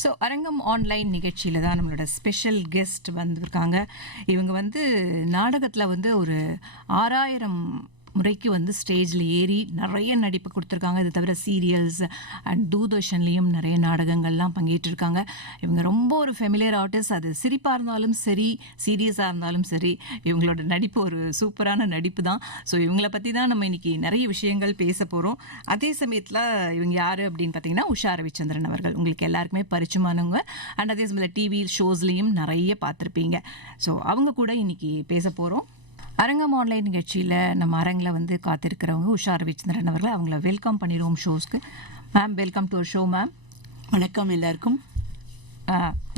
So அரங்கம் online நிகழ்ச்சியில் தான் நம்மளோட ஸ்பெஷல் கெஸ்ட் வந்திருக்காங்க. இவங்க நாடகத்தில் ஒரு 6000 முறைக்கு ஸ்டேஜில் ஏறி நிறைய நடிப்பு கொடுத்துருக்காங்க. இது தவிர சீரியல்ஸ் அண்ட் தூர்தர்ஷன்லேயும் நிறைய நாடகங்கள்லாம் பங்கேற்றிருக்காங்க. இவங்க ரொம்ப ஒரு ஃபெமிலியர் ஆர்டிஸ்ட். அது சிரிப்பாக இருந்தாலும் சரி, சீரியஸாக இருந்தாலும் சரி, இவங்களோட நடிப்பு ஒரு சூப்பரான நடிப்பு தான். ஸோ இவங்களை பற்றி தான் நம்ம இன்னைக்கு நிறைய விஷயங்கள் பேச போகிறோம். அதே சமயத்தில் இவங்க யார் அப்படின்னு பார்த்தீங்கன்னா உஷா ரவிச்சந்திரன் அவர்கள். உங்களுக்கு எல்லாருக்குமே பரிச்சயமானவங்க. அண்ட் அதே சமயத்தில் டிவி ஷோஸ்லேயும் நிறைய பார்த்துருப்பீங்க. ஸோ அவங்க கூட இன்னைக்கு பேச போகிறோம். அரங்கம் ஆன்லைன் நிகழ்ச்சியில் நம்ம அரங்கில் காத்திருக்கிறவங்க உஷா ரவிச்சந்திரன் அவர்கள். அவங்கள வெல்கம் பண்ணிடுவோம் ஷோஸ்க்கு. Ma'am, welcome to show ma'am. வணக்கம் எல்லாருக்கும்.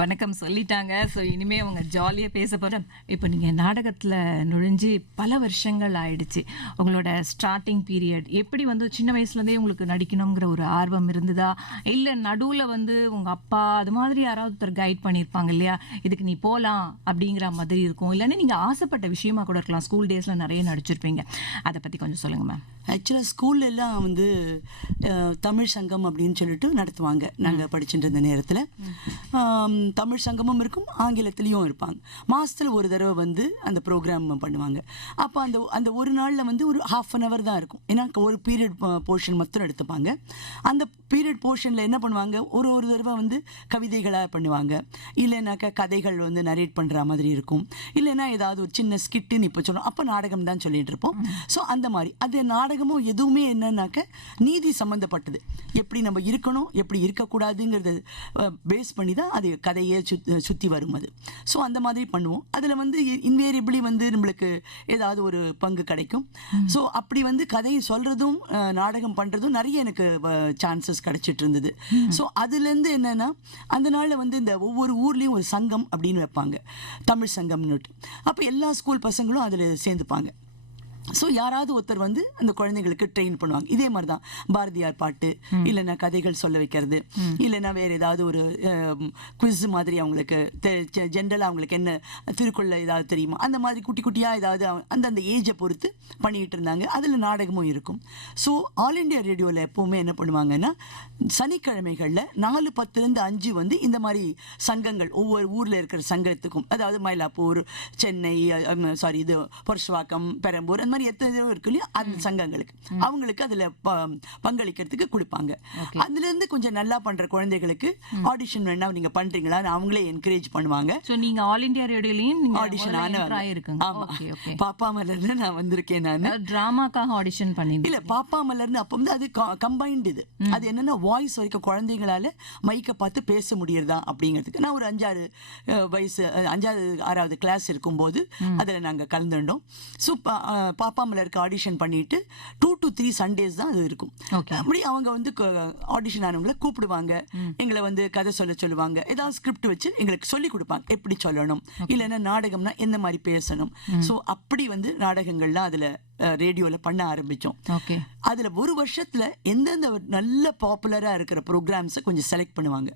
வணக்கம் சொல்லிட்டாங்க. ஸோ இனிமேல் அவங்க ஜாலியாக பேச போகிறேன். இப்போ நீங்கள் நாடகத்தில் நுழைஞ்சு பல வருஷங்கள் ஆயிடுச்சு. உங்களோட ஸ்டார்டிங் பீரியட் எப்படி சின்ன வயசுலேருந்தே உங்களுக்கு நடிக்கணுங்கிற ஒரு ஆர்வம் இருந்ததா, இல்லை நடுவில் உங்கள் அப்பா அது மாதிரி யாராவது ஒருத்தர் கைட் பண்ணியிருப்பாங்க இல்லையா, இதுக்கு நீ போகலாம் அப்படிங்கிற மாதிரி இருக்கும், இல்லைன்னா நீங்கள் ஆசைப்பட்ட விஷயமா கூட இருக்கலாம். ஸ்கூல் டேஸில் நிறைய நடிச்சிருப்பீங்க. அதை பற்றி கொஞ்சம் சொல்லுங்கள் மேம். ஆக்சுவலாக ஸ்கூல்லெல்லாம் தமிழ் சங்கம் அப்படின்னு சொல்லிட்டு நடத்துவாங்க. நாங்கள் படிச்சுட்டு இருந்த நேரத்தில் தமிழ் சங்கமும் இருக்கும், ஆங்கிலத்திலையும் இருப்பாங்க. மாதத்தில் ஒரு தடவை அந்த ப்ரோக்ராம் பண்ணுவாங்க. அப்போ அந்த ஒரு நாளில் ஒரு ½ தான் இருக்கும். ஏன்னா ஒரு பீரியட் போர்ஷன் மட்டும் எடுத்துப்பாங்க. அந்த பீரியட் போர்ஷனில் என்ன பண்ணுவாங்க, ஒரு தடவை கவிதைகளாக பண்ணுவாங்க, இல்லைனாக்கா கதைகள் நரேட் பண்ணுற மாதிரி இருக்கும், இல்லைன்னா ஏதாவது ஒரு சின்ன ஸ்கிட்டுன்னு இப்போ சொல்லணும். அப்போ நாடகம் தான் சொல்லிட்டு இருப்போம். ஸோ அந்த மாதிரி அது நாடகமும் எதுவுமே என்னன்னாக்க நீதி சம்மந்தப்பட்டது. எப்படி நம்ம இருக்கணும், எப்படி இருக்கக்கூடாதுங்கிறத பேஸ் பண்ணி தான் அது கதையை சுற்றி வரும் அது. ஸோ அந்த மாதிரி பண்ணுவோம். அதில் இன்வேரியபிளி நம்மளுக்கு ஏதாவது ஒரு பங்கு கிடைக்கும். ஸோ அப்படி கதையை சொல்கிறதும் நாடகம் பண்ணுறதும் நிறைய எனக்கு சான்சஸ் கிடைச்சிட்டு இருந்தது. ஸோ அதுலேருந்து என்னென்னா அந்த நாளில் இந்த ஒவ்வொரு ஊர்லேயும் ஒரு சங்கம் அப்படின்னு வைப்பாங்க, தமிழ் சங்கம்னுட்டு. அப்போ எல்லா ஸ்கூல் பசங்களும் அதில் சேர்ந்துப்பாங்க. ஸோ யாராவது ஒருத்தர் அந்த குழந்தைங்களுக்கு ட்ரெயின் பண்ணுவாங்க. இதே மாதிரி தான் பாரதியார் பாட்டு, இல்லைன்னா கதைகள் சொல்ல வைக்கிறது, இல்லைன்னா வேறு ஏதாவது ஒரு குவிஸ் மாதிரி அவங்களுக்கு ஜென்ரலாக அவங்களுக்கு என்ன திருக்குறள் ஏதாவது தெரியுமா, அந்த மாதிரி குட்டி குட்டியாக ஏதாவது அந்தந்த ஏஜை பொறுத்து பண்ணிகிட்டு இருந்தாங்க. அதில் நாடகமும் இருக்கும். ஸோ ஆல் இண்டியா ரேடியோவில் எப்போவுமே என்ன பண்ணுவாங்கன்னா சனிக்கிழமைகளில் 4:10 5 இந்த மாதிரி சங்கங்கள் ஒவ்வொரு ஊரில் இருக்கிற சங்கத்துக்கும், அதாவது மயிலாப்பூர், சென்னை, புரஷவாக்கம், பெரம்பூர், அந்த மாதிரி எத்தனை இருக்கு இல்லையா, அந்த சங்கங்களுக்கு அவங்களுக்கு அதுல பங்களிக்கிறதுக்கு கொடுப்பாங்க. அதுல இருந்து கொஞ்சம் நல்லா பண்ற குழந்தைகளுக்கு ஆடிஷன் வேணா நீங்க பண்றீங்களா, அவங்களே என்கரேஜ் பண்ணுவாங்க. சோ நீங்க ஆல் இந்தியா ரேடியோலயும் ஆடிஷன் பாப்பா மலர்ல நான் வந்திருக்கேன். நான் டிராமாக்காக ஆடிஷன் பண்ணிருந்தேன். இல்ல, பாப்பா மலர்னு அப்ப அது கம்பைன்டு. இது அது என்னன்னா வாய்ஸ் வரைக்கும் குழந்தைகளால மைக்க பார்த்து பேச முடியறதா அப்படிங்கிறதுக்கு. நான் ஒரு 5-6 வயசு 5வது 6வது கிளாஸ் இருக்கும்போது அதுல நாங்க கலந்துட்டோம். ஸோ பாப்பா மலருக்கு ஆடிஷன் பண்ணிட்டு 2 to 3 Sundays தான் அது இருக்கும். அப்படி அவங்க ஆடிஷன் ஆனவங்களை கூப்பிடுவாங்க, எங்களை கதை சொல்லுவாங்க, ஏதாவது ஸ்கிரிப்ட் வச்சு எங்களுக்கு சொல்லி கொடுப்பாங்க எப்படி சொல்லணும், இல்லைன்னா நாடகம்னா எந்த மாதிரி பேசணும். ஸோ அப்படி நாடகங்கள்லாம் அதுல ரேடியோல பண்ண ஆரம்பிச்சோம். அதுல ஒரு வருஷத்துல எந்தெந்த நல்ல பாப்புலரா இருக்கிற ப்ரோக்ராம்ஸை கொஞ்சம் செலக்ட் பண்ணுவாங்க.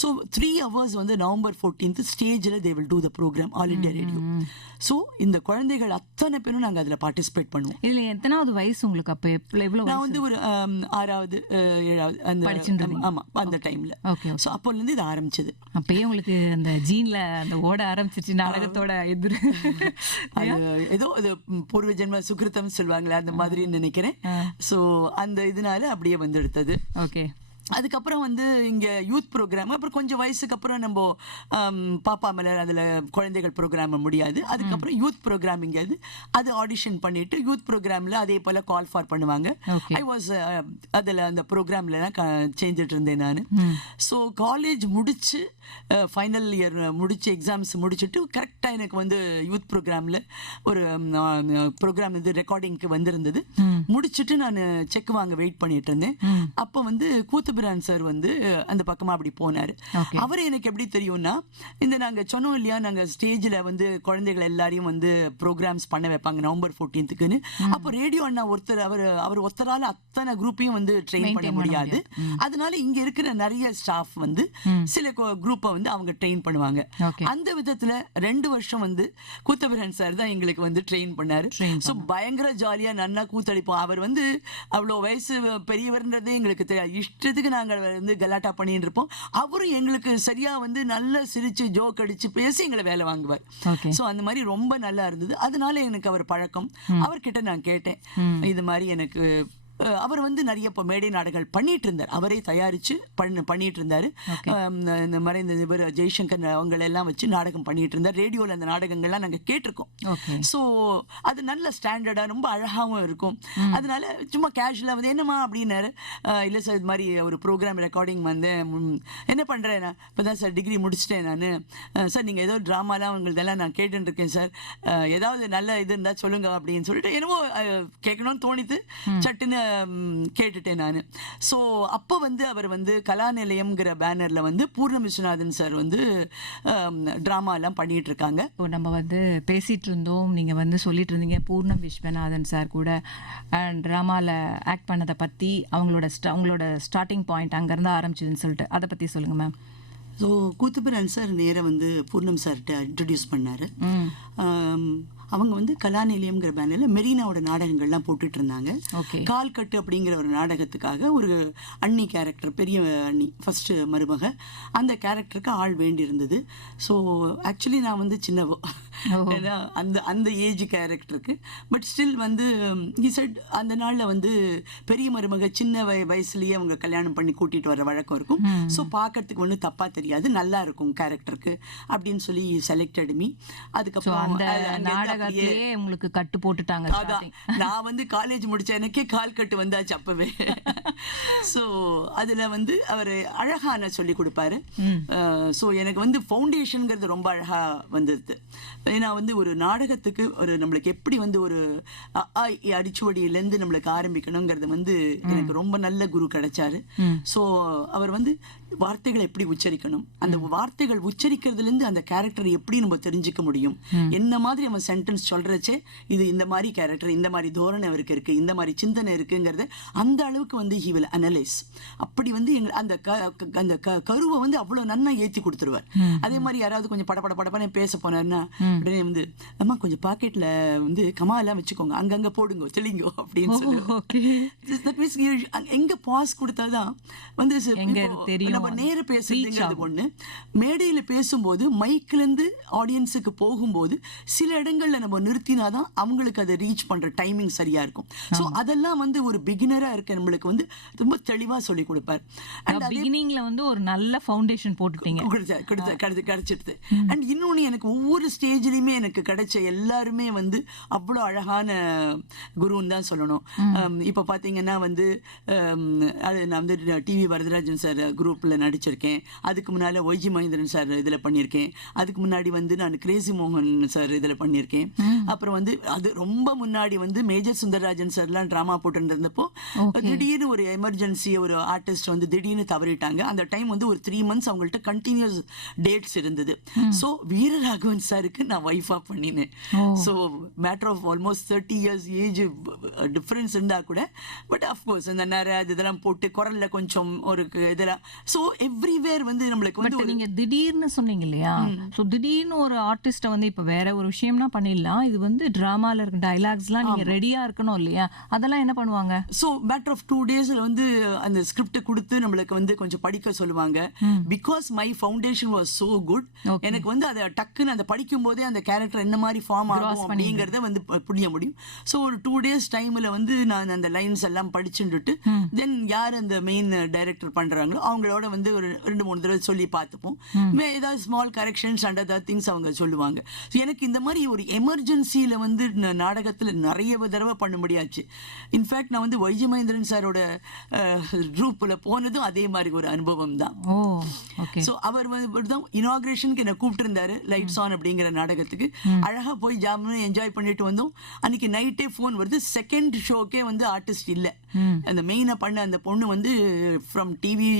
ஸோ 3 hours நவம்பர் 14th ஸ்டேஜ்ல they will do the programme All India Radio. So இந்த குழந்தைகள் அத்தனை பேரும் நாங்க அதுல பார்ட்டிசிபேட் பண்ணுவோம். இதுல எத்தனாவது வயசு உங்களுக்கு? அப்ப எவ்வளவு? நான் ஒரு 6வது 7வது ஆமா அந்த டைம்ல. ஸோ அப்போல இருந்து இது ஆரம்பிச்சது. அப்பயே உங்களுக்கு அந்த ஜீன்ல அந்த ஓட ஆரம்பிச்சிச்சு நாடகத்தோட எதிர். ஏதோ அது பூர்வ ஜென்ம சுகிருத்தம் சொல்லுவாங்களே அந்த மாதிரி நினைக்கிறேன். சோ அந்த இதனால அப்படியே எடுத்தது. ஓகே. அதுக்கப்புறம் இங்க யூத் ப்ரோக்ராம், அப்புறம் கொஞ்சம் வயசுக்கு அப்புறம் நம்ம பாப்பா மலர் அதுல குழந்தைகள் ப்ரோக்ராம் முடியாது. அதுக்கப்புறம் யூத் ப்ரோக்ராம் இங்க அது ஆடிஷன் பண்ணிட்டு யூத் ப்ரோக்ராம்ல அதே போல கால் ஃபார் பண்ணுவாங்க. ஐ வாஸ் அதுல அந்த ப்ரோக்ராம்ல செஞ்சுட்டு இருந்தேன் நான். ஸோ காலேஜ் முடிச்சு ஃபைனல் இயர் முடிச்சு எக்ஸாம்ஸ் முடிச்சுட்டு கரெக்டா எனக்கு யூத் ப்ரோக்ராம்ல ஒரு ப்ரோக்ராம் ரெக்கார்டிங்க்கு வந்திருந்தது. முடிச்சுட்டு நான் செக் வாங்க வெயிட் பண்ணிட்டு இருந்தேன். அப்போ கூத்துபிரான் சார் அந்த பக்கமா அப்படி போனாரு. அவர் எனக்கு எப்படி தெரியும்னா, நாங்க சொன்னோம் இல்லையா, நாங்க ஸ்டேஜ்ல குழந்தைகள் எல்லாரையும் ப்ரோக்ராம்ஸ் பண்ண வைப்பாங்க நவம்பர் 14th. அப்போ ரேடியோ அண்ணா ஒருத்தர் அவர் ஒருத்தரால அத்தனை குரூப்பையும் ட்ரெயின் பண்ண முடியாது. அதனால இங்க இருக்கிற நிறைய ஸ்டாஃப் சில குரூப்பை அவங்க ட்ரெயின் பண்ணுவாங்க. அந்த விதத்துல 2 வருஷம் கூத்தபிரான் சார் தான் எங்களுக்கு ட்ரெயின் பண்ணாரு. ஸோ பயங்கர ஜாலியா நன்னா கூத்தடிப்போம். அவர் அவ்வளோ வயசு பெரியவர்ன்றதே எங்களுக்கு தெரியாது. இஷ்டத்துக்கு இஷ்டத்துக்கு நாங்கள் வந்து கலாட்டா பண்ணிட்டு இருப்போம். அவரும் எங்களுக்கு சரியா வந்து நல்ல சிரிச்சு ஜோக் அடிச்சு பேசி எங்களை வேலை வாங்குவார். ஸோ அந்த மாதிரி ரொம்ப நல்லா இருந்தது. அதனால எனக்கு அவர் பழக்கம். அவர்கிட்ட நான் கேட்டேன், இது மாதிரி எனக்கு அவர் வந்து நிறைய இப்போ மேடை நாடகங்கள் பண்ணிட்டு இருந்தார். அவரே தயாரிச்சு பண்ணிட்டு இருந்தாரு. இந்த மாதிரி இந்த இவர் ஜெய்சங்கர் அவங்களெல்லாம் வச்சு நாடகம் பண்ணிட்டு இருந்தார். ரேடியோவில் அந்த நாடகங்கள்லாம் நாங்கள் கேட்டிருக்கோம். ஸோ அது நல்ல ஸ்டாண்டர்டாக ரொம்ப அழகாகவும் இருக்கும். அதனால சும்மா கேஷுவலாக வந்து என்னம்மா அப்படின்னாரு. இல்லை சார், இது மாதிரி ஒரு ப்ரோக்ராம் ரெக்கார்டிங் வந்து என்ன பண்ணுறேன், நான் இப்போ தான் சார் டிகிரி முடிச்சிட்டேன் நான். சார் நீங்கள் ஏதோ ட்ராமாலாம் உங்களதெல்லாம் நான் கேட்டுருக்கேன் சார், ஏதாவது நல்ல இது இருந்தால் சொல்லுங்க அப்படின்னு சொல்லிட்டு என்னவோ கேட்கணும்னு தோணித்து சட்டுன்னு கேட்டுட்டேன் நான். ஸோ அப்போ வந்து அவர் வந்து கலாநிலையம்ங்கிற பேனரில் வந்து பூர்ணம் விஸ்வநாதன் சார் வந்து ட்ராமா எல்லாம் பண்ணிட்டு இருக்காங்க. இப்போ நம்ம வந்து பேசிட்டு இருந்தோம், நீங்கள் வந்து சொல்லிட்டு இருந்தீங்க பூர்ணம் விஸ்வநாதன் சார் கூட ட்ராமாவில் ஆக்ட் பண்ணதை பற்றி, அவங்களோட ஸ்டார்டிங் பாயிண்ட் அங்கேருந்து ஆரம்பிச்சதுன்னு சொல்லிட்டு அதை பற்றி சொல்லுங்கள் மேம். ஸோ கூத்துப்பிரான் சார் நேராக வந்து பூர்ணம் சார்கிட்ட இன்ட்ரடியூஸ் பண்ணார். அவங்க வந்து கலாநிலையம்ங்கிற பேனரில் மெரினாவோட நாடகங்கள்லாம் போட்டுட்டு இருந்தாங்க. கால்கட்டு அப்படிங்கிற ஒரு நாடகத்துக்காக ஒரு அண்ணி கேரக்டர், பெரிய அண்ணி, ஃபர்ஸ்ட் மருமக, அந்த கேரக்டருக்கு ஆள் வேண்டி இருந்தது. ஸோ ஆக்சுவலி நான் வந்து சின்னவோ, ஏன்னா அந்த ஏஜ் கேரக்டருக்கு. பட் ஸ்டில் வந்து அந்த நாளில் வந்து பெரிய மருமக சின்ன வயசுலேயே அவங்க கல்யாணம் பண்ணி கூட்டிகிட்டு வர வழக்கம் இருக்கும். ஸோ பார்க்கறதுக்கு ஒன்றும் தப்பாக தெரியாது, நல்லா இருக்கும் கேரக்டருக்கு அப்படின்னு சொல்லி செலக்டட் மீ. அதுக்கப்புறம் உங்களுக்கு கட்டு போட்டுட்டாங்க. நான் வந்து காலேஜ் முடிச்ச எனக்கே கால் கட்டு வந்தாச்சு அப்பவே. ஸோ அதுல வந்து அவர் அழகா சொல்லி கொடுப்பாரு. ஸோ எனக்கு வந்து ஃபவுண்டேஷன்ங்கிறது ரொம்ப அழகா வந்தது. ஏன்னா வந்து ஒரு நாடகத்துக்கு ஒரு நம்மளுக்கு எப்படி வந்து ஒரு அடிச்சுவடியிலேருந்து நம்மளுக்கு ஆரம்பிக்கணுங்கிறது வந்து எனக்கு ரொம்ப நல்ல குரு கிடைச்சாரு. ஸோ அவர் வந்து வார்த்தைகளை எப்படி உச்சரிக்கணும், அந்த வார்த்தைகள் உச்சரிக்கிறதுலேருந்து அந்த கேரக்டர் எப்படி நம்ம தெரிஞ்சுக்க முடியும், என்ன மாதிரி அவன் சென்டென்ஸ் சொல்றச்சே இது இந்த மாதிரி கேரக்டர், இந்த மாதிரி தோரணை அவருக்கு இருக்கு, இந்த மாதிரி சிந்தனை இருக்குங்கிறத அந்த அளவுக்கு வந்து ஹி வில் அனலைஸ். அப்படி வந்து அந்த கருவை வந்து அவ்வளோ நன்னா ஏற்றி கொடுத்துருவார். அதே மாதிரி யாராவது கொஞ்சம் படப்படன்னு பேச போனார்னா உடனே வந்து அம்மா கொஞ்சம் பாக்கெட்ல வந்து கமா எல்லாம் வச்சுக்கோங்க, அங்கங்க போடுங்க தெளிங்கோ அப்படின்னு சொல்லி எங்க பாஸ் கொடுத்தாதான் வந்து நம்ம நேர பேசுறதுங்கிறது ஒண்ணு. மேடையில பேசும்போது மைக்ல இருந்து ஆடியன்ஸுக்கு போகும்போது சில இடங்கள்ல நம்ம நிறுத்தினாதான் அவங்களுக்கு அதை ரீச் பண்ற டைமிங் சரியா இருக்கும். ஸோ அதெல்லாம் வந்து ஒரு பிகினரா இருக்க நம்மளுக்கு வந்து ரொம்ப தெளிவா சொல்லி கொடுப்பார். பிகினிங்ல வந்து ஒரு நல்ல ஃபவுண்டேஷன் போட்டுட்டீங்க, கிடைச்சிடுது. அண்ட் இன்னொன்னு எனக்கு ஒவ்வொரு ஸ்டேஜ்லயுமே எனக்கு கிடைச்ச எல்லாருமே வந்து அவ்வளோ அழகான குருன்னு தான் சொல்லணும். இப்ப பாத்தீங்கன்னா வந்து நான் வந்து டிவி வரதராஜன் சார் குரூப்ல நடிச்சிருக்கேன். அதுக்கு முன்னால ஒய்ஜி மகேந்திரன் சார் இதுல பண்ணியிருக்கேன். அதுக்கு முன்னாடி வந்து நான் கிரேசி மோகன் சார் இதுல பண்ணியிருக்கேன். அப்புறம் வந்து அது ரொம்ப முன்னாடி வந்து மேஜர் சுந்தரராஜன் சார்லாம் டிராமா போட்டு இருந்தப்போ திடீர்னு ஒரு எமர்ஜென்சி ஒரு ஆர்டிஸ்ட் வந்து திடீர்னு தவறிட்டாங்க. அந்த டைம் வந்து ஒரு 3 months அவங்கள்ட்ட கண்டினியூஸ் டேட்ஸ் இருந்தது. ஸோ வீரராகவன் சாருக்கு நான் ஒய்ஃபா பண்ணினேன். So matter of almost 30 years age difference இருந்தா கூட, பட் அஃப்கோர்ஸ் இந்த நேரம் இதெல்லாம் போட்டு குரல்ல கொஞ்சம் ஒரு இதெல்லாம். ஸோ எவ்ரிவேர் வந்து நம்மளுக்கு வந்து நீங்க திடீர்னு சொன்னீங்க இல்லையா, ஸோ திடீர்னு ஒரு ஆர்டிஸ்ட வந்து இப்ப வேற ஒரு விஷயம்னா பண்ணிடலாம், இது வந்து டிராமால இருக்க டைலாக்ஸ்லாம் நீங்க ரெடியா இருக்கணும் இல்லையா, அதெல்லாம் என்ன பண்ணுவாங்க? ஸோ மேட்டர் ஆஃப் 2 daysல வந்து அந்த ஸ்கிரிப்ட் கொடுத்து நம்மளுக்கு வந்து கொஞ்சம் படிக்க சொல்லுவாங்க. Because my foundation was so good, எனக்கு வந்து அதை டக்குன்னு அந்த படிக்கும் போதே அந்த கேரக்டர் என்ன மாதிரி ஃபார்ம் ஆகும் அப்படிங்கறத வந்து புரிய முடியும். ஸோ ஒரு 2 days டைம்ல வந்து நான் அந்த லைன்ஸ் எல்லாம் படிச்சுட்டு தென் யார் அந்த மெயின் டைரக்டர் பண்றாங்களோ அவங்களோட வந்து ஒரு 2-3 தடவை சொல்லி பார்த்துப்போம். ஏதாவது small corrections and other things அவங்க சொல்லுவாங்க. எனக்கு இந்த மாதிரி ஒரு எமர்ஜென்சியில வந்து நாடகத்துல நிறைய தடவை பண்ண முடியாச்சு. இன்ஃபேக்ட் நான் வந்து ஒய்ஜி மகேந்திரன் சாரோட குரூப்ல போனதும் அதே மாதிரி ஒரு அனுபவம் தான். ஸோ அவர் தான் இனாகிரேஷனுக்கு என்ன கூப்பிட்டு இருந்தாரு லைட்ஸ் ஆன் அப்படிங்கிற நாடகத்துக்கு. அழகா போய் ஜாமுன்னு என்ஜாய் பண்ணிட்டு வந்தோம். அன்னைக்கு நைட்டே ஃபோன் வருது, செகண்ட் ஷோக்கே வந்து ஆர்டிஸ்ட் இல்ல, அந்த மெயினா பண்ண அந்த பொண்ணு வந்து ஃப்ரம் டிவி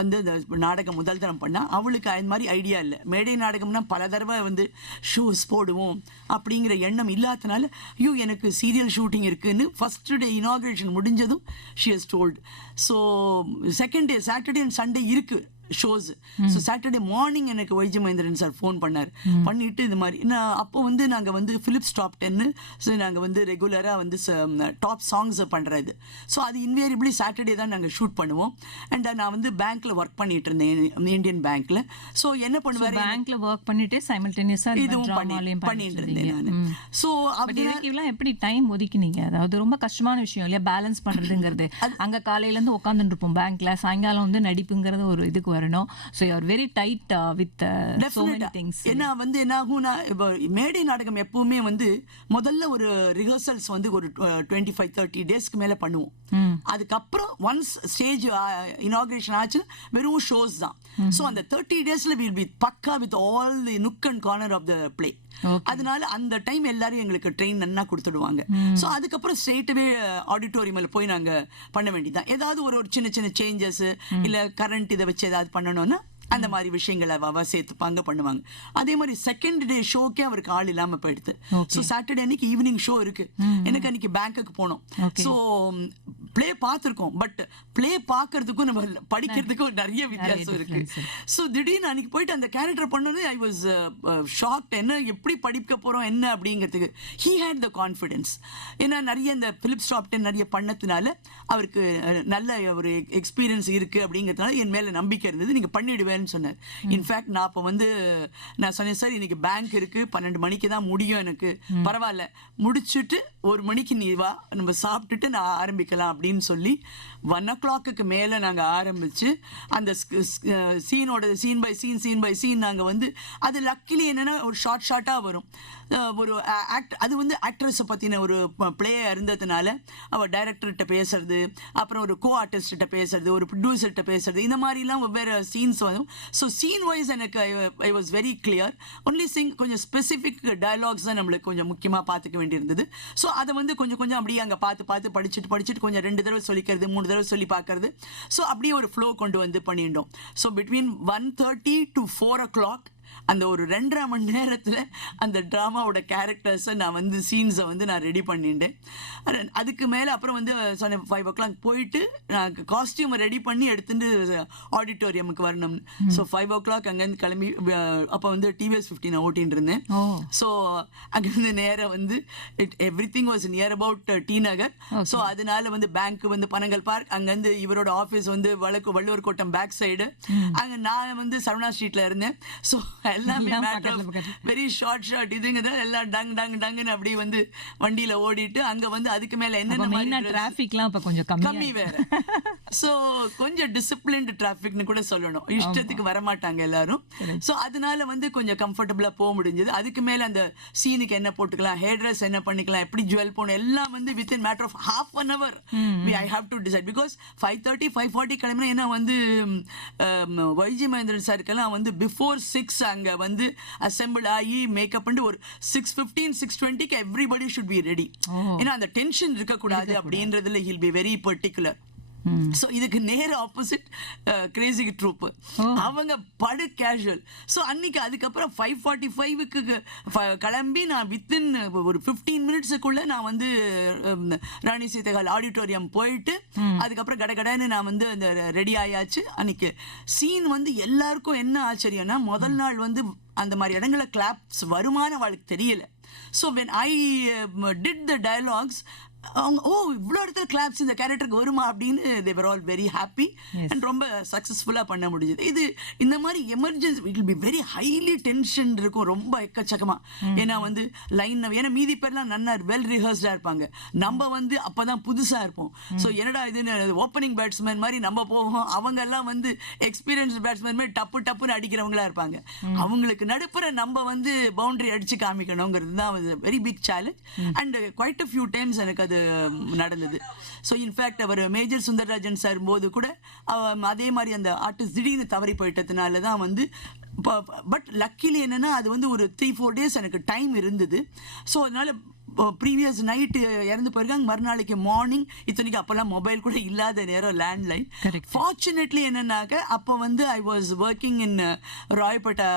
வந்து நாடகம் முதல் தரம் பண்ணா, அவளுக்கு அது மாதிரி ஐடியா இல்லை. மேடை நாடகம்னா பல தடவை வந்து ஷோஸ் போடுவோம் அப்படிங்கிற எண்ணம் இல்லாதனால ஐயோ எனக்கு சீரியல் ஷூட்டிங் இருக்குன்னு ஃபர்ஸ்ட் டே இனாகிரேஷன் முடிஞ்சதும் she has told. So second day Saturday and Sunday இருக்கு ஷோஸ். ஸோ சாட்டர்டே மார்னிங் எனக்கு வைஜி மகேந்திரன் சார் ஃபோன் பண்ணார். பண்ணிட்டு இது மாதிரி நான் அப்போ வந்து நாங்கள் வந்து ஃபிலிப்ஸ் டாப் 10 ஸோ நாங்கள் வந்து ரெகுலராக வந்து டாப் சாங்ஸ் பண்ணுறது. ஸோ அது இன்வேரியபிளி சாட்டர்டே தான் நாங்கள் ஷூட் பண்ணுவோம். அண்ட் நான் வந்து பேங்க்ல ஒர்க் பண்ணிட்டு இருந்தேன், இந்தியன் பேங்க்ல. ஸோ என்ன பண்ணுவார், பேங்க்ல ஒர்க் பண்ணிட்டு சைமல்டேனியஸா இதுவும் பண்ணிட்டு இருந்தேன் நான். ஸோ இதுக்கெல்லாம் எப்படி டைம் ஒதுக்கினீங்க? அதாவது ரொம்ப கஷ்டமான விஷயம் இல்லையா பேலன்ஸ் பண்றதுங்கிறது. அங்க காலையில இருந்து உட்காந்துட்டு இருப்போம் பேங்க்ல, சாயங்காலம் வந்து நடிப்புங்கிறது ஒரு இதுக்கு வரணும். So you are very tight with so many things. ஏன்னா வந்து என்ன ஆகும்னா, இப்போ மேடை நாடகம் எப்பவுமே வந்து முதல்ல ஒரு ரிஹர்சல்ஸ் வந்து ஒரு 25-30 டேஸ்க்கு மேல பண்ணுவோம். அதுக்கப்புறம் ஒன்ஸ் ஸ்டேஜ் இனாகிரேஷன் ஆச்சுன்னா வெறும் ஷோஸ் தான். ஸோ அந்த 30 டேஸ்ல வில் பி பக்கா with all the nook and corner of the play. அதனால அந்த டைம் எல்லாரும் எங்களுக்கு ட்ரெயின் நல்லா கொடுத்துடுவாங்க. ஸோ அதுக்கப்புறம் ஸ்ட்ரெயிட்டவே ஆடிட்டோரியமில் போய் நாங்கள் பண்ண வேண்டியதான். ஏதாவது ஒரு சின்ன சின்ன சேஞ்சஸ் இல்லை கரண்ட் இதை வச்சு ஏதாவது பண்ணணும்னா அந்த மாதிரி விஷயங்களை சேர்த்துப்பாங்க, பண்ணுவாங்க. அதே மாதிரி செகண்ட் டே ஷோக்கே அவருக்கு ஆள் இல்லாம போயிடுது. ஸோ சாட்டர்டே அன்னைக்கு ஈவினிங் ஷோ இருக்கு, எனக்கு அன்னைக்கு பேங்க்குக்கு போனோம். ஸோ பிளே பார்த்துருக்கோம், பட் பிளே பார்க்கறதுக்கும் நம்ம படிக்கிறதுக்கும் நிறைய வித்தியாசம் இருக்கு. ஸோ திடீர்னு அன்னைக்கு போயிட்டு அந்த கேரக்டர் பண்ணது ஐ வாஸ் ஷாக்ட். என்ன எப்படி படிக்க போறோம் என்ன அப்படிங்கிறதுக்கு ஹீ ஹேட் த கான்ஃபிடன்ஸ். ஏன்னா நிறைய இந்த பிலிப்ஸ் டாப் 10 நிறைய பண்ணதுனால அவருக்கு நல்ல ஒரு எக்ஸ்பீரியன்ஸ் இருக்கு அப்படிங்கிறதுனால என் மேல நம்பிக்கை இருந்தது. நீங்க பண்ணிடுவேன் சொன்னார். இன்ஃபேக்ட் நான் அப்போ வந்து நான் சொன்னேன், சார் இன்னைக்கு பேங்க் இருக்கு, 12 மணிக்கு தான் முடியும், எனக்கு பரவாயில்ல முடிச்சுட்டு 1 மணிக்கு நீ வா, நம்ம சாப்பிட்டுட்டு நான் ஆரம்பிக்கலாம் அப்படின்னு சொல்லி 1 o'clock மேல நாங்க ஆரம்பிச்சு அந்த சீனோட சீன் பை சீன் நாங்க வந்து அது லக்கிலி என்னன்னா ஒரு ஷார்ட்டா வரும். ஒரு அது வந்து ஆக்ட்ரஸை பத்தின ஒரு பிளே இருந்ததுனால அவ டைரக்டர்கிட்ட பேசுறது, அப்புறம் ஒரு கோ ஆர்டிஸ்ட பேசுறது, ஒரு ப்ரொடியூசர்கிட்ட பேசுறது, இந்த மாதிரிலாம் வெவ்வேறு சீன்ஸ் வரும். ஸோ சீன் வைஸ் எனக்கு I was very clear. Only கொஞ்சம் ஸ்பெசிஃபிக் டயலாக்ஸ் தான் நம்மளுக்கு கொஞ்சம் முக்கியமாக பார்த்துக்க வேண்டியிருந்தது. ஸோ அதை வந்து கொஞ்சம் அப்படியே அங்கே பார்த்து படிச்சுட்டு கொஞ்சம் 2 தடவை சொல்லிக்கிறது, 3 தடவை சொல்லி பார்க்கறது. ஸோ அப்படியே ஒரு ஃப்ளோ கொண்டு வந்து பண்ணிட்டோம். ஸோ பிட்வீன் 1:30 to 4 o'clock அந்த ஒரு 2.5 மணி நேரத்தில் அந்த ட்ராமாவோட கேரக்டர்ஸை நான் வந்து சீன்ஸை வந்து நான் ரெடி பண்ணிட்டேன். அதுக்கு மேலே அப்புறம் வந்து சொன்னேன் 5 o'clock போயிட்டு நான் காஸ்டியூமை ரெடி பண்ணி எடுத்துட்டு ஆடிட்டோரியமுக்கு வரணும்னு. ஸோ 5 o'clock அங்கேருந்து கிளம்பி அப்போ வந்து டிவிஎஸ் 15 ஓட்டின்னு இருந்தேன். ஸோ அங்கேருந்து நேரம் வந்து every thing was near about T Nagar. So அதனால வந்து பேங்க் வந்து பனங்கல் பார்க், அங்கேருந்து இவரோட ஆஃபீஸ் வந்து வள்ளுவர் கோட்டம் பேக் சைடு, அங்கே நான் வந்து சரவணா ஸ்ட்ரீட்ல இருந்தேன். ஸோ எல்லாமே வெரி ஷார்ட் இதுங்க எல்லாம் டங்குன்னு அப்படியே வந்து வண்டியில ஓடிட்டு அங்க வந்து அதுக்கு மேல என்ன டிராபிக்லாம் இப்ப கொஞ்சம் கம்மி வேற. சோ கொஞ்சம் டிசிப்ளின்டு டிராபிக்னு கூட சொல்லணும், இஷ்டத்துக்கு வரமாட்டாங்க எல்லாரும். சோ அதனால வந்து கொஞ்சம் கம்ஃபர்டபுளா போக முடிஞ்சது. அதுக்கு மேல அந்த சீனுக்கு என்ன போட்டுக்கலாம், ஹேர் ட்ரெஸ் என்ன பண்ணிக்கலாம், எப்படி ஜுவல் போகணும், எல்லாம் வந்து within matter of half an hour I have to decide. because 5:30 5:40 கிளம்பினா ஏன்னா வந்து வைஜி மகேந்திரன் சாருக்கெல்லாம் வந்து பிஃபோர் 6 அங்க வந்து அசெம்பிள் ஆகி மேக்கப் பண்ணி ஒரு 6:15 6:20 everybody should be ready. ஏன்னா அந்த டென்ஷன் இருக்கக்கூடாது அப்படின்றதுல he'll be very particular. So இதுக்கு நேர ஆப்போசிட் கிரேசி ட்ரூப், அவங்க படு கேஷுவல். ஸோ அன்னைக்கு அதுக்கப்புறம் 5:45க்கு கிளம்பி நான் வித்தின் ஒரு 15 minutesக்குள்ள நான் வந்து ராணி சீதகால் ஆடிட்டோரியம் போயிட்டு அதுக்கப்புறம் கடகடன்னு நான் வந்து அந்த ரெடி ஆயாச்சு. அன்னைக்கு சீன் வந்து எல்லாருக்கும் என்ன ஆச்சரியம்னா, முதல் நாள் வந்து அந்த மாதிரி இடங்களை கிளாப்ஸ் வருமான அவளுக்கு தெரியல. So when I did the dialogues, அவங்க இவ்வளோ இடத்துல கிளாப்ஸ் இந்த கேரக்டருக்கு வருமா அப்படின்னு they were all very happy and ரொம்ப சக்ஸஸ்ஃபுல்லாக பண்ண முடிஞ்சது. இது இந்த மாதிரி emergency it will be very highly tension இருக்கும், ரொம்ப எக்கச்சக்கமா. ஏன்னா வந்து லைன் ஏன்னா மீதி பேர்லாம் நல்லா வெல் ரிஹர்ஸ்டாக இருப்பாங்க, நம்ம வந்து அப்போதான் புதுசாக இருப்போம். ஸோ என்னடா இதுன்னு ஓப்பனிங் பேட்ஸ்மேன் மாதிரி நம்ம போவோம், அவங்க எல்லாம் வந்து எக்ஸ்பீரியன்ஸ் பேட்ஸ்மேன் மாதிரி டப்புன்னு அடிக்கிறவங்களா இருப்பாங்க. அவங்களுக்கு நடுப்புற நம்ம வந்து பவுண்டரி அடிச்சு காமிக்கணுங்கிறது தான் very big challenge. And quite a few times எனக்கு அது நடந்தது. ஸோ இன்ஃபேக்ட் அவர் மேஜர் சுந்தரராஜன் சார் போது கூட அதே மாதிரி அந்த ஆர்டிஸ்ட் திடீர்னு தவறி போயிட்டதுனால தான் வந்து, பட் லக்கிலி என்னன்னா அது வந்து ஒரு 3-4 days எனக்கு டைம் இருந்தது. ஸோ அதனால ப்ரீவியஸ் நைட்டு இறந்து போயிருக்காங்க, மறுநாளைக்கு மார்னிங், இத்தனைக்கு அப்போல்லாம் மொபைல் கூட இல்லாத நேரம், லேண்ட்லைன். ஃபார்ச்சுனேட்லி என்னன்னாக்க அப்போ வந்து ஐ வாஸ் ஒர்க்கிங் இன் ராயப்பேட்டா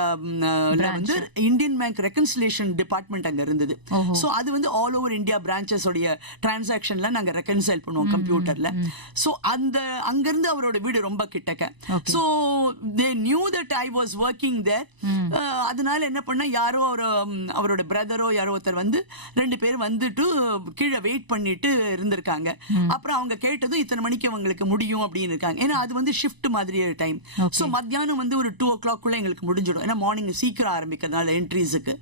வந்து இந்தியன் பேங்க் ரெக்கன்சிலேஷன் டிபார்ட்மெண்ட் அங்கே இருந்தது. ஸோ அது வந்து ஆல் ஓவர் இந்தியா பிரான்ச்சஸ் உடைய டிரான்சாக்ஷன்லாம் நாங்கள் ரெக்கன்சைல் பண்ணுவோம் கம்ப்யூட்டர்ல. ஸோ அங்கிருந்து அவரோட வீடு ரொம்ப கிட்டக்க. So they knew that I was working there. அதனால என்ன பண்ண, யாரோ அவரோட பிரதரோ யாரோ ஒருத்தர் வந்து 2 பேர் வந்துட்டு கீழே வெயிட் பண்ணிட்டு இருந்திருக்காங்க. அப்புறம் அவங்க கேட்டதும் இத்தனை மணிக்கு அவங்களுக்கு முடியும் அப்படின்னு இருக்காங்க. ஏன்னா அது வந்து ஷிஃப்ட் மாதிரி டைம். ஸோ மத்தியானம் வந்து ஒரு 2 o'clock எங்களுக்கு முடிஞ்சிடும். ஏன்னா மார்னிங் சீக்கிரம் ஆரம்பிக்கிறதுனால என்ட்ரிஸுக்கு.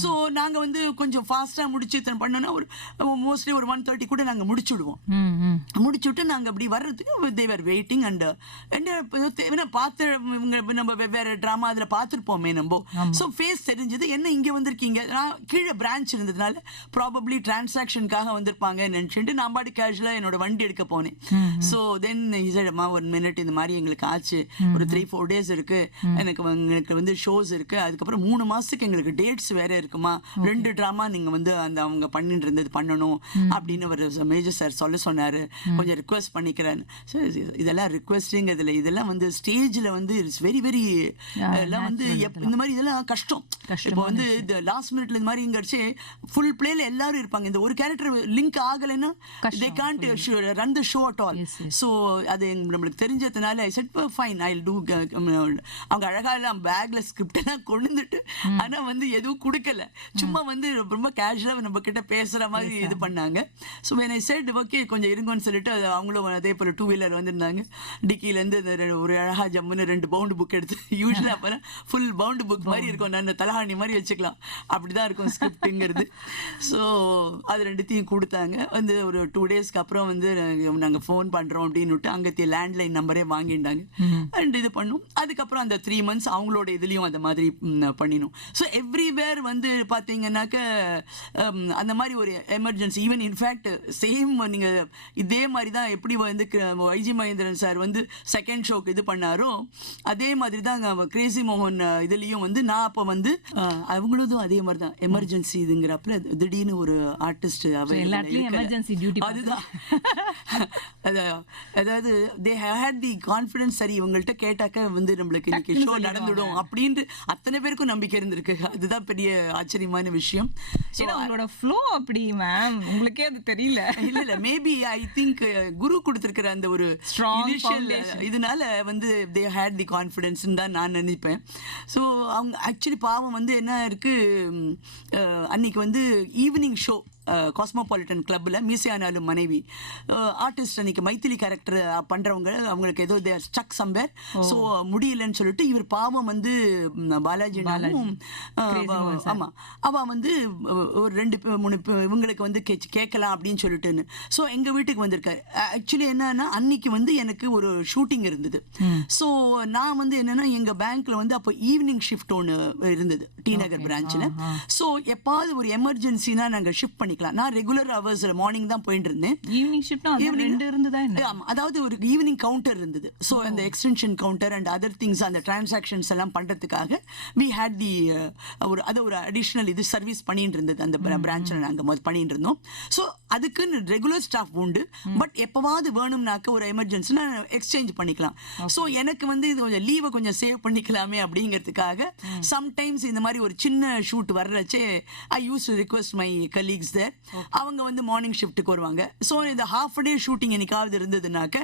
ஸோ நாங்க வந்து கொஞ்சம் ஃபாஸ்டா முடிச்சு இத்தனை பண்ணோம்னா ஒரு மோஸ்ட்லி ஒரு 1:30 கூட நாங்க முடிச்சுடுவோம். முடிச்சுட்டு நாங்க அப்படி வர்றதுக்கு தேவர் வெயிட்டிங். அண்ட் பார்த்து நம்ம வெவ்வேறு டிராமா அதுல பார்த்துருப்போமே நம்ம. ஸோ ஃபேஸ் தெரிஞ்சது, என்ன இங்க வந்திருக்கீங்க, நான் கீழே பிரான்ச் இருந்ததுனால ப்ராபப்ளி டிரான்சாக்ஷனுக்காக வந்திருப்பாங்க நினைச்சுட்டு நான் பாட்டு கேஷுவலா என்னோட வண்டி எடுக்க போனேன். ஸோ தென் இசைடமா ஒரு மினிட், இந்த மாதிரி எங்களுக்கு ஆச்சு, ஒரு 3-4 days இருக்கு, எனக்கு வந்து ஷோஸ் இருக்கு, அதுக்கப்புறம் 3 மாசத்துக்கு எங்களுக்கு டேட்ஸ் வேற இருக்குமா, 2 டிராமா நீங்க வந்து அந்த அவங்க பண்ணிட்டு இருந்தது பண்ணணும் அப்படின்னு ஒரு மேஜர் சார் சொன்னாரு. கொஞ்சம் ரிக்வெஸ்ட் பண்ணிக்கிறேன். இதெல்லாம் ரிக்வெஸ்டிங்கிறதுல இதெல்லாம் வந்து ஸ்டேஜ்ல வந்து இட்ஸ் வெரி வெரி எல்லாம் வந்து இந்த மாதிரி இதெல்லாம் கஷ்டம். இப்போ வந்து இந்த லாஸ்ட் மினிட்ல இந்த மாதிரி இங்கடிச்சு ஃபுல் பிளேல எல்லாரும் இருப்பாங்க. இந்த ஒரு கேரக்டர் லிங்க் ஆகலைன்னா they can't run the show at all. So அது நம்மளுக்கு தெரிஞ்சதுனால I said fine, I'll do. அவங்க அழகா எல்லாம் பேக்ல ஸ்கிரிப்ட் எல்லாம் கொண்டுட்டு, ஆனா வந்து எதுவும் கொடுக்கல, சும்மா வந்து ரொம்ப கேஷுவலா நம்ம கிட்ட பேசுற மாதிரி இது பண்ணாங்க. So when I said okay கொஞ்சம் இருங்கன்னு சொல்லிட்டு அவங்களும் அதே போல 2-wheeler வந்திருந்தாங்க. டிக்கில இருந்து ஒரு அழகா ஜம்முன்னு 2 பவுண்டு புக் எடுத்து, யூஸ்வலா அப்ப ஃபுல் பவுண்டு புக் மாதிரி இருக்கும், நான் தலஹாணி மாதிரி வச்சுக்கலாம், அப்படிதான் இருக்கும் ஸ்கிரிப்டுங்கிறது. ஸோ அது 2த்தையும் கொடுத்தாங்க. வந்து ஒரு 2 daysக்கு அப்புறம் வந்து நாங்க ஃபோன் பண்றோம் அப்படின்னு அங்கத்தி லேண்ட்லைன் நம்பரே வாங்கிட்டாங்க. அண்ட் இது பண்ணும். அதுக்கப்புறம் அந்த 3 months அவங்களோட இதுலயும் அந்த மாதிரி பண்ணினோம். ஸோ எவ்ரிவேர் வந்து பாத்தீங்கன்னாக்க அந்த மாதிரி ஒரு எமர்ஜென்சி, ஈவன் இன்ஃபேக்ட் சேம் நீங்க இதே மாதிரி தான் எப்படி வந்து வைஜி மகேந்திரன் சார் வந்து செகண்ட் ஷோக்கு இது பண்ணாரோ அதே மாதிரி தான் கிரேசி மோகன் இதுலயும் வந்து நான் அப்ப வந்து அவங்களதும் அதே மாதிரி தான் எமர்ஜென்சி இதுங்கிறப்ப திடீர்னு ஒரு ஆர்டிஸ்ட் அதுதான் அதாவது தே ஹேட் தி கான்ஃபிடன்ஸ். சரி இவங்கள்ட்ட கேட்டாக்க வந்து நம்மளுக்கு இன்னைக்கு ஷோ நடந்துடும் அப்படின்ட்டு அத்தனை பேருக்கும் நம்பிக்கை இருந்திருக்கு. அதுதான் பெரிய ஆச்சரியமான விஷயம். உங்களோட ஃப்ளோ அப்படி மேம், உங்களுக்கே அது தெரியல. இல்ல மேபி ஐ திங்க் குரு கொடுத்திருக்கிற அந்த ஒரு இனிஷியல் இதனால வந்து தே ஹேட் தி கான்ஃபிடன்ஸ் தான் நான் நினைப்பேன். ஸோ அவங்க ஆக்சுவலி பாவம் வந்து என்ன இருக்கு, அன்னைக்கு வந்து ஈவினிங் ஷோ காஸ்மோபாலிட்டன் கிளப்ல மீசியானாலும் மனைவி ஆர்டிஸ்ட் அன்னைக்கு மைத்திலி கேரக்டர் பண்றவங்க, அவங்களுக்கு ஏதோ ஸ்டக் சம்பேர், ஸோ முடியலன்னு சொல்லிட்டு இவர் பாவம் வந்து பாலாஜினாலும் ஆமா அவ வந்து ஒரு 2-3 இவங்களுக்கு வந்து கேட்கலாம் அப்படின்னு சொல்லிட்டுன்னு ஸோ எங்க வீட்டுக்கு வந்திருக்காரு. ஆக்சுவலி என்னன்னா அன்னைக்கு வந்து எனக்கு ஒரு ஷூட்டிங் இருந்தது. ஸோ நான் வந்து என்னன்னா எங்க பேங்க்ல வந்து அப்போ ஈவினிங் ஷிஃப்ட் ஒன்று இருந்தது டி நகர் பிரான்ச்ல. ஸோ எப்பாவது ஒரு எமர்ஜென்சினா நாங்கள் ஷிஃப்ட் பண்ணிக்கலாம். நான் ரெகுலர் ஹவர்ஸ்ல மார்னிங் தான் போயிட்டு இருந்தேன். ஈவினிங் ஷிஃப்ட் இருந்ததா? அதாவது ஒரு ஈவினிங் கவுண்டர் இருந்தது. ஸோ அந்த extension counter and other things அந்த டிரான்சாக்ஷன்ஸ் எல்லாம் பண்றதுக்காக வி ஹேட் தி ஒரு அடிஷனல் இது சர்வீஸ் பண்ணிட்டு இருந்தது அந்த பிரான்ச்ல நாங்கள் பண்ணிட்டு இருந்தோம். ஸோ அதுக்குன்னு ரெகுலர் ஸ்டாஃப் உண்டு. பட் எப்பவாவது வேணும்னாக்க ஒரு எமர்ஜென்சி நான் எக்ஸ்சேஞ்ச் பண்ணிக்கலாம். ஸோ எனக்கு வந்து இது கொஞ்சம் லீவை கொஞ்சம் சேவ் பண்ணிக்கலாமே அப்படிங்கிறதுக்காக சம்டைம்ஸ் இந்த மாதிரி ஒரு சின்ன ஷூட் வர்றச்சே I use to request my colleagues there. அவங்க வந்து மார்னிங் ஷிஃப்ட்டுக்கு வருவாங்க. ஸோ இந்த ஹாஃப் டே ஷூட்டிங் என்னைக்காவது இருந்ததுனாக்க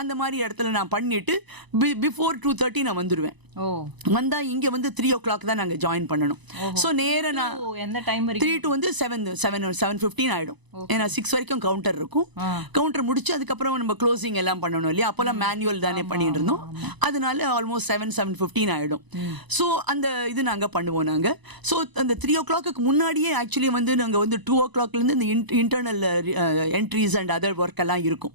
அந்த மாதிரி இடத்துல நான் பண்ணிட்டு பிஃபோர் 2:30 நான் வந்துடுவேன். வந்தா இங்க வந்து 3 o'clock தான் நாங்க ஜாயின் பண்ணணும். ஸோ நேர நான் 3 to வந்து 7:15 ஆயிடும். ஏன்னா 6 வரைக்கும் கவுண்டர் இருக்கும். கவுண்டர் முடிச்சு அதுக்கப்புறம் நம்ம க்ளோசிங் எல்லாம் பண்ணணும் இல்லையா, அப்பெல்லாம் மேனுவல் தானே பண்ணிட்டு இருந்தோம். அதனால ஆல்மோஸ்ட் 7:15 ஆயிடும். ஸோ அந்த இது நாங்க பண்ணுவோம் நாங்க. ஸோ அந்த 3 o'clock முன்னாடியே ஆக்சுவலி வந்து நாங்க வந்து 2 o'clockல இருந்து இந்த internal entries and other work எல்லாம் இருக்கும்.